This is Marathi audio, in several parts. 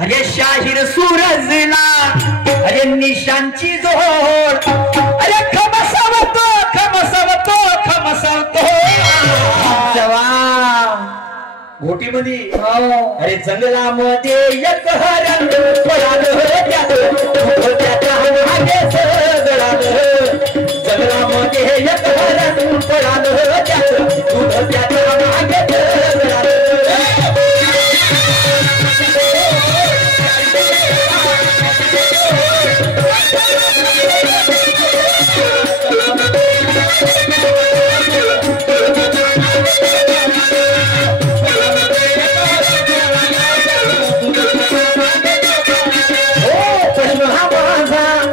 अरे शाहीर सूरजला अरे निशांची जोड अरे खमसावतो खमसावतो खमसावतो जवान घोटीमध्ये अरे जंगलामध्ये एक हरण पळालं त्याच्या मागे सगळालं जंगलामध्ये एक हरण पळालं त्याचं दूध त्याच्या मागे सगळालं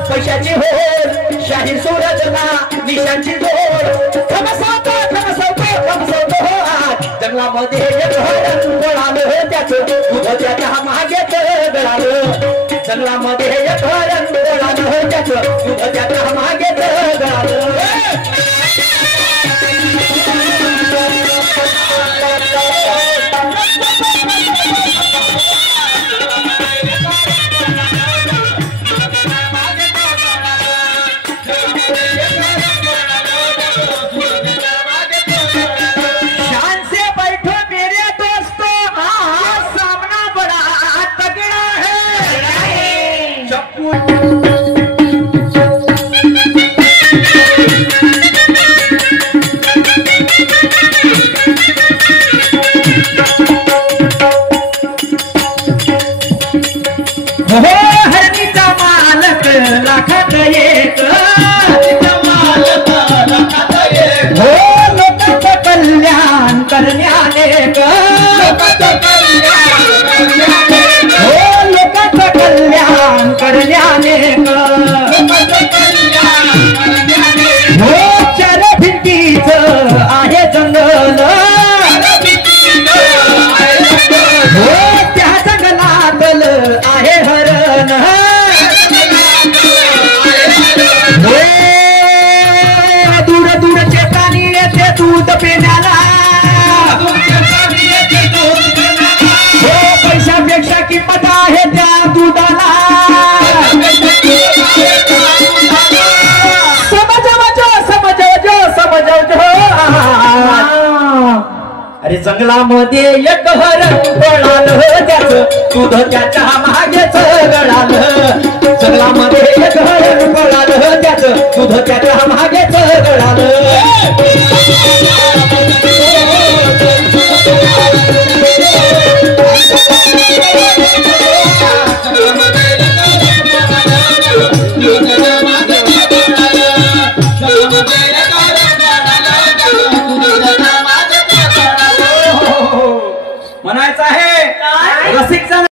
पैशाची होड शाहीर सूरजला निशांची जोड खमसावतो खमसावतो खमसावतो जंगलामध्ये एक हरण पळालं त्याचं दूध त्याच्या मागे गळालं जंगलामध्ये एक हरण पळालं त्याचं दूध त्याच्या मागे गळालं हरणीचा मालक लाखात एक हो लोकांचं कल्याण करण्याने हो लोकांचं कल्याण करण्याने हो चार भिंतीच आहे जंगल हो त्या जंगलातल आहे हरण दूर दूरचे प्राणी येते दूध पिण्याला हो पैशापेक्षा किंमत आहे त्या दुधाला समजवજો अरे जंगलामध्ये एक हरण पळालं त्याचं दूध त्याच्या मागेच गळालं जंगलामध्ये एक हरण पळालं त्याचं दूध त्याच्या मागेच गळालं म्हणायचं आहे रसिक